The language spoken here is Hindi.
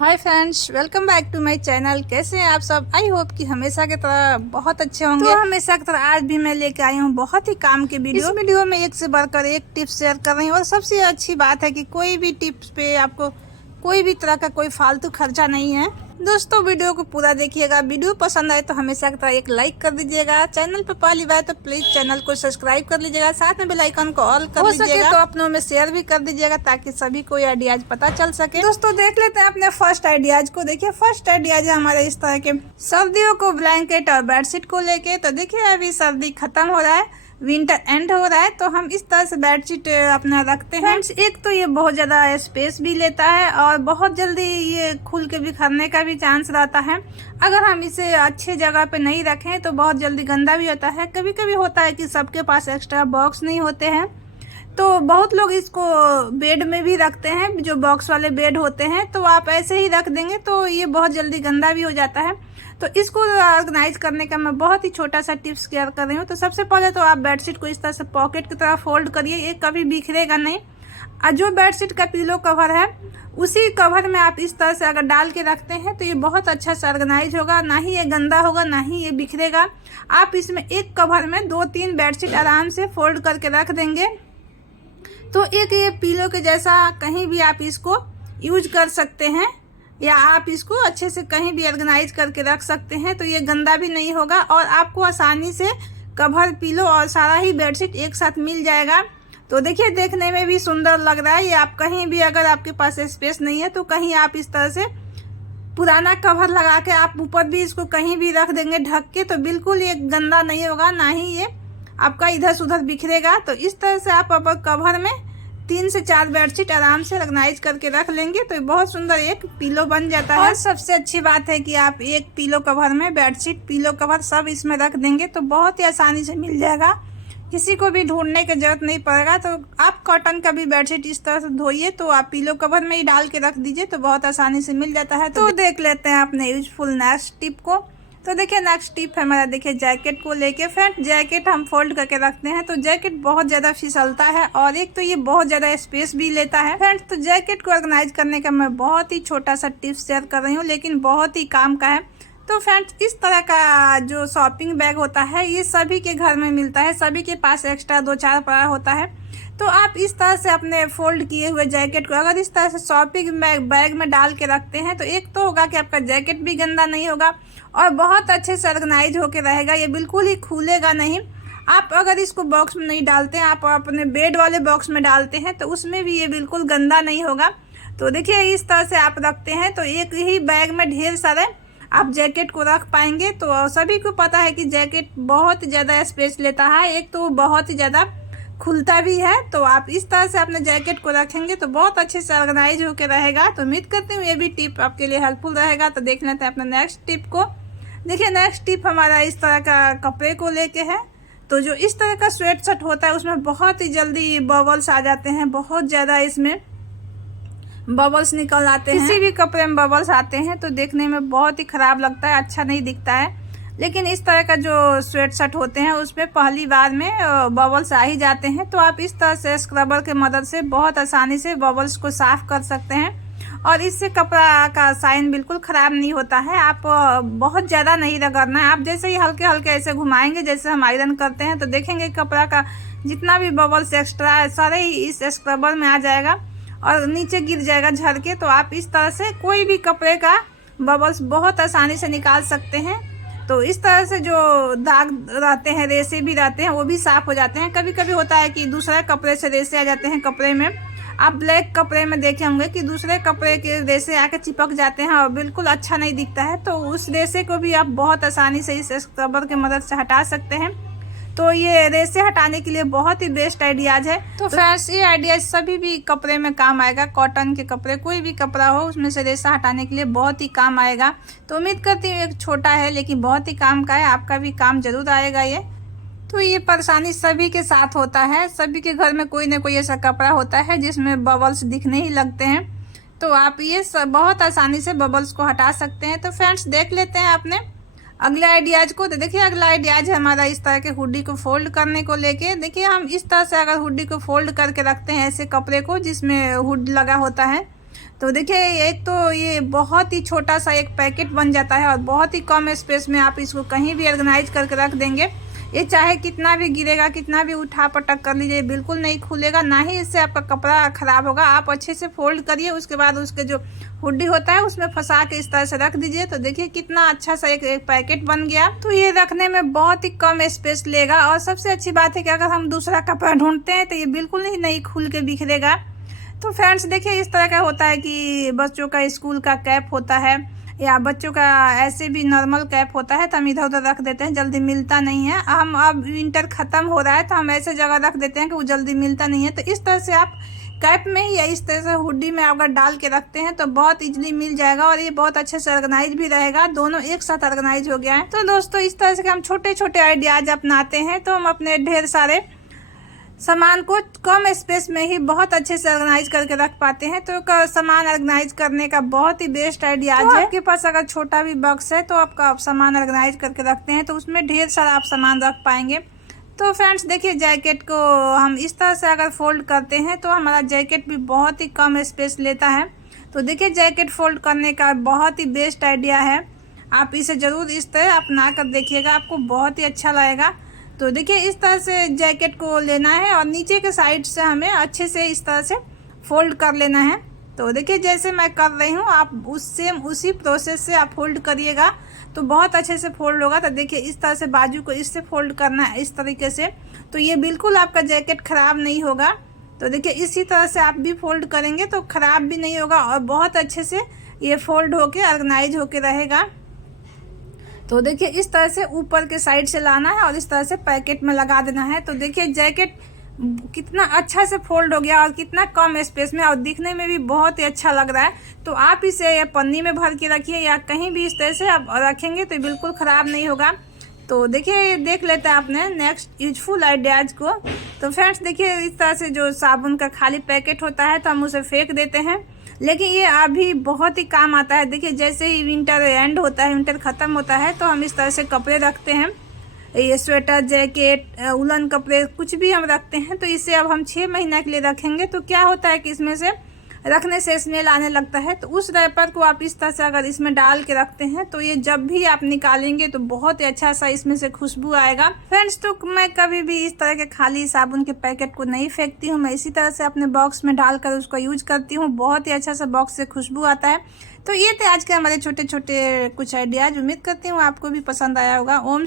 Hi friends, welcome back to my channel. कैसे हैं आप सब? आई होप कि हमेशा की तरह बहुत अच्छे होंगे। तो हमेशा की तरह आज भी मैं लेके आई हूँ बहुत ही काम के वीडियो। इस वीडियो में एक से बढ़कर एक टिप्स शेयर कर रही हूँ और सबसे अच्छी बात है कि कोई भी टिप्स पे आपको कोई भी तरह का कोई फालतू खर्चा नहीं है। दोस्तों, वीडियो को पूरा देखिएगा। वीडियो पसंद आए तो हमेशा की तरह एक लाइक कर दीजिएगा। चैनल पर पहली बार तो प्लीज चैनल को सब्सक्राइब कर लीजिएगा। साथ में बेल आइकन को ऑल कर लीजिएगा। तो अपनों में शेयर भी कर दीजिएगा ताकि सभी को आइडियाज पता चल सके। दोस्तों, देख लेते हैं अपने फर्स्ट आइडियाज को। देखिए, फर्स्ट आइडियाज है हमारे इस तरह के सर्दियों को ब्लैंकेट और बेडशीट को लेके। तो देखिए, अभी सर्दी खत्म हो रहा है, विंटर एंड हो रहा है, तो हम इस तरह से बेडशीट अपना रखते हैं। एक तो ये बहुत ज्यादा स्पेस भी लेता है और बहुत जल्दी ये खुल के बिखरने का भी चांस रहता है। अगर हम इसे अच्छे जगह पे नहीं रखें तो बहुत जल्दी गंदा भी होता है। कभी कभी होता है कि सबके पास एक्स्ट्रा बॉक्स नहीं होते हैं, तो बहुत लोग इसको बेड में भी रखते हैं, जो बॉक्स वाले बेड होते हैं। तो आप ऐसे ही रख देंगे तो ये बहुत जल्दी गंदा भी हो जाता है। तो इसको ऑर्गेनाइज करने का मैं बहुत ही छोटा सा टिप्स शेयर कर रही हूँ। तो सबसे पहले तो आप बेडशीट को इस तरह से पॉकेट की तरह फोल्ड करिए, ये कभी बिखरेगा नहीं। और जो बेडशीट का पिलो कवर है उसी कवर में आप इस तरह से अगर डाल के रखते हैं तो ये बहुत अच्छा से ऑर्गेनाइज होगा, ना ही ये गंदा होगा, ना ही ये बिखरेगा। आप इसमें एक कवर में 2-3 बेडशीट आराम से फोल्ड करके रख देंगे तो एक ये पिलो के जैसा कहीं भी आप इसको यूज कर सकते हैं, या आप इसको अच्छे से कहीं भी ऑर्गेनाइज करके रख सकते हैं। तो ये गंदा भी नहीं होगा और आपको आसानी से कवर, पिलो और सारा ही बेडशीट एक साथ मिल जाएगा। तो देखिए, देखने में भी सुंदर लग रहा है। ये आप कहीं भी, अगर आपके पास स्पेस नहीं है तो कहीं आप इस तरह से पुराना कवर लगा के आप ऊपर भी इसको कहीं भी रख देंगे ढक के, तो बिल्कुल ये गंदा नहीं होगा, ना ही ये आपका इधर से उधर बिखरेगा। तो इस तरह से आप अपने कवर में 3 से 4 बेडशीट आराम से ऑर्गेनाइज करके रख लेंगे तो बहुत सुंदर एक पिलो बन जाता है। और सबसे अच्छी बात है कि आप एक पिलो कवर में बेडशीट, पिलो कवर सब इसमें रख देंगे तो बहुत ही आसानी से मिल जाएगा, किसी को भी ढूंढने की जरूरत नहीं पड़ेगा। तो आप कॉटन का भी बेडशीट इस तरह से धोइए तो आप पिलो कवर में ही डाल के रख दीजिए तो बहुत आसानी से मिल जाता है। तो देख लेते हैं अपने यूजफुल नेक्स्ट टिप को। तो देखिए, नेक्स्ट टिप है हमारा, देखिए जैकेट को लेके। फ्रेंड, जैकेट हम फोल्ड करके रखते हैं तो जैकेट बहुत ज़्यादा फिसलता है और एक तो ये बहुत ज़्यादा स्पेस भी लेता है। फ्रेंड्स, तो जैकेट को ऑर्गेनाइज करने का मैं बहुत ही छोटा सा टिप्स शेयर कर रही हूँ, लेकिन बहुत ही काम का है। तो फ्रेंड्स, इस तरह का जो शॉपिंग बैग होता है ये सभी के घर में मिलता है, सभी के पास एक्स्ट्रा 2-4 पड़ा होता है। तो आप इस तरह से अपने फोल्ड किए हुए जैकेट को अगर इस तरह से शॉपिंग बैग में डाल के रखते हैं तो एक तो होगा कि आपका जैकेट भी गंदा नहीं होगा और बहुत अच्छे से ऑर्गेनाइज होके रहेगा, ये बिल्कुल ही खुलेगा नहीं। आप अगर इसको बॉक्स में नहीं डालते हैं, आप अपने बेड वाले बॉक्स में डालते हैं तो उसमें भी ये बिल्कुल गंदा नहीं होगा। तो देखिए, इस तरह से आप रखते हैं तो एक ही बैग में ढेर सारे आप जैकेट को रख पाएंगे। तो सभी को पता है कि जैकेट बहुत ज़्यादा स्पेस लेता है, एक तो बहुत ही ज़्यादा खुलता भी है। तो आप इस तरह से अपने जैकेट को रखेंगे तो बहुत अच्छे से ऑर्गेनाइज होकर रहेगा। तो उम्मीद करती हूँ ये भी टिप आपके लिए हेल्पफुल रहेगा। तो देख लेते हैं अपने नेक्स्ट टिप को। देखिए, नेक्स्ट टिप हमारा इस तरह का कपड़े को लेके है। तो जो इस तरह का स्वेट शर्ट होता है उसमें बहुत ही जल्दी बबल्स आ जाते हैं, बहुत ज़्यादा इसमें बबल्स निकल आते हैं। किसी भी कपड़े में बबल्स आते हैं तो देखने में बहुत ही खराब लगता है, अच्छा नहीं दिखता है। लेकिन इस तरह का जो स्वेट शर्ट होते हैं उसमें पहली बार में बबल्स आ ही जाते हैं। तो आप इस तरह से स्क्रबर के मदद से बहुत आसानी से बबल्स को साफ कर सकते हैं और इससे कपड़ा का साइन बिल्कुल ख़राब नहीं होता है। आप बहुत ज़्यादा नहीं रगड़ना है, आप जैसे ही हल्के हल्के ऐसे घुमाएंगे जैसे हम आयरन करते हैं तो देखेंगे कपड़ा का जितना भी बबल्स एक्स्ट्रा है सारे ही इस स्क्रबर में आ जाएगा और नीचे गिर जाएगा झड़ के। तो आप इस तरह से कोई भी कपड़े का बबल्स बहुत आसानी से निकाल सकते हैं। तो इस तरह से जो दाग रहते हैं, रेसे भी रहते हैं, वो भी साफ हो जाते हैं। कभी कभी होता है कि दूसरे कपड़े से रेसे आ जाते हैं कपड़े में। आप ब्लैक कपड़े में देखे होंगे कि दूसरे कपड़े के रेसे आके चिपक जाते हैं और बिल्कुल अच्छा नहीं दिखता है। तो उस रेसे को भी आप बहुत आसानी से इस स्क्रबर की मदद से हटा सकते हैं। तो ये रेसे हटाने के लिए बहुत ही बेस्ट आइडियाज है। तो फ्रेंड्स, ये आइडियाज सभी भी कपड़े में काम आएगा। कॉटन के कपड़े, कोई भी कपड़ा हो उसमें से रेसा हटाने के लिए बहुत ही काम आएगा। तो उम्मीद करती हूँ एक छोटा है लेकिन बहुत ही काम का है, आपका भी काम जरूर आएगा ये। तो ये परेशानी सभी के साथ होता है, सभी के घर में कोई ना कोई ऐसा कपड़ा होता है जिसमें बबल्स दिखने ही लगते हैं। तो आप ये बहुत आसानी से बबल्स को हटा सकते हैं। तो फ्रेंड्स, देख लेते हैं आपने अगले आइडियाज को। तो देखिए, अगला आइडियाज है हमारा इस तरह के हुडी को फोल्ड करने को लेके। देखिए, हम इस तरह से अगर हुडी को फोल्ड करके रखते हैं ऐसे कपड़े को जिसमें हुड लगा होता है तो देखिए एक तो ये बहुत ही छोटा सा एक पैकेट बन जाता है और बहुत ही कम स्पेस में आप इसको कहीं भी ऑर्गेनाइज करके रख देंगे। ये चाहे कितना भी गिरेगा, कितना भी उठा पटक कर लीजिए, बिल्कुल नहीं खुलेगा, ना ही इससे आपका कपड़ा खराब होगा। आप अच्छे से फोल्ड करिए, उसके बाद उसके जो हुडी होता है उसमें फंसा के इस तरह से रख दीजिए। तो देखिए कितना अच्छा सा एक पैकेट बन गया। तो ये रखने में बहुत ही कम स्पेस लेगा और सबसे अच्छी बात है कि अगर हम दूसरा कपड़ा ढूंढते हैं तो ये बिल्कुल ही नहीं खुल के बिखरेगा। तो फ्रेंड्स देखिए इस तरह का होता है कि बच्चों का स्कूल का कैप होता है या बच्चों का ऐसे भी नॉर्मल कैप होता है तो हम इधर उधर रख देते हैं, जल्दी मिलता नहीं है। हम अब विंटर ख़त्म हो रहा है तो हम ऐसे जगह रख देते हैं कि वो जल्दी मिलता नहीं है। तो इस तरह से आप कैप में या इस तरह से हुडी में अगर डाल के रखते हैं तो बहुत इजीली मिल जाएगा और ये बहुत अच्छे से ऑर्गेनाइज भी रहेगा। दोनों एक साथ ऑर्गेनाइज हो गया है। तो दोस्तों इस तरह से हम छोटे छोटे आइडियाज अपनाते हैं तो हम अपने ढेर सारे सामान को कम स्पेस में ही बहुत अच्छे से ऑर्गेनाइज करके रख पाते हैं। तो सामान ऑर्गेनाइज करने का बहुत ही बेस्ट आइडियाज है। आपके पास अगर छोटा भी बॉक्स है तो आप सामान ऑर्गेनाइज करके रखते हैं तो उसमें ढेर सारा आप सामान रख पाएंगे। तो फ्रेंड्स देखिए जैकेट को हम इस तरह से अगर फोल्ड करते हैं तो हमारा जैकेट भी बहुत ही कम स्पेस लेता है। तो देखिए जैकेट फोल्ड करने का बहुत ही बेस्ट आइडिया है, आप इसे ज़रूर इस तरह अपना कर देखिएगा, आपको बहुत ही अच्छा लगेगा। तो देखिए इस तरह से जैकेट को लेना है और नीचे के साइड से हमें अच्छे से इस तरह से फोल्ड कर लेना है। तो देखिए जैसे मैं कर रही हूँ आप उसी प्रोसेस से आप फोल्ड करिएगा तो बहुत अच्छे से फोल्ड होगा। तो देखिए इस तरह से बाजू को इससे फोल्ड करना है इस तरीके से, तो ये बिल्कुल आपका जैकेट ख़राब नहीं होगा। तो देखिए इसी तरह से आप भी फोल्ड करेंगे तो ख़राब भी नहीं होगा और बहुत अच्छे से ये फोल्ड होके ऑर्गेनाइज होके रहेगा। तो देखिए इस तरह से ऊपर के साइड से लाना है और इस तरह से पैकेट में लगा देना है। तो देखिए जैकेट कितना अच्छा से फोल्ड हो गया और कितना कम स्पेस में और दिखने में भी बहुत ही अच्छा लग रहा है। तो आप इसे पन्नी में भर के रखिए या कहीं भी इस तरह से आप रखेंगे तो बिल्कुल ख़राब नहीं होगा। तो देखिए देख लेते हैं आपने नेक्स्ट यूजफुल आइडियाज़ को। तो फ्रेंड्स देखिए इस तरह से जो साबुन का खाली पैकेट होता है तो हम उसे फेंक देते हैं, लेकिन ये अभी बहुत ही काम आता है। देखिए जैसे ही विंटर एंड होता है, विंटर ख़त्म होता है तो हम इस तरह से कपड़े रखते हैं, ये स्वेटर, जैकेट, उलन कपड़े कुछ भी हम रखते हैं। तो इसे अब हम 6 महीना के लिए रखेंगे तो क्या होता है कि इसमें से रखने से स्मेल आने लगता है। तो उस रैपर को आप इस तरह से अगर इसमें डाल के रखते हैं तो ये जब भी आप निकालेंगे तो बहुत ही अच्छा सा इसमें से खुशबू आएगा। फ्रेंड्स तो मैं कभी भी इस तरह के खाली साबुन के पैकेट को नहीं फेंकती हूँ, मैं इसी तरह से अपने बॉक्स में डालकर उसको यूज करती हूँ। बहुत ही अच्छा सा बॉक्स से खुशबू आता है। तो ये थे आज के हमारे छोटे छोटे कुछ आइडियाज, उम्मीद करती हूँ आपको भी पसंद आया होगा। ओम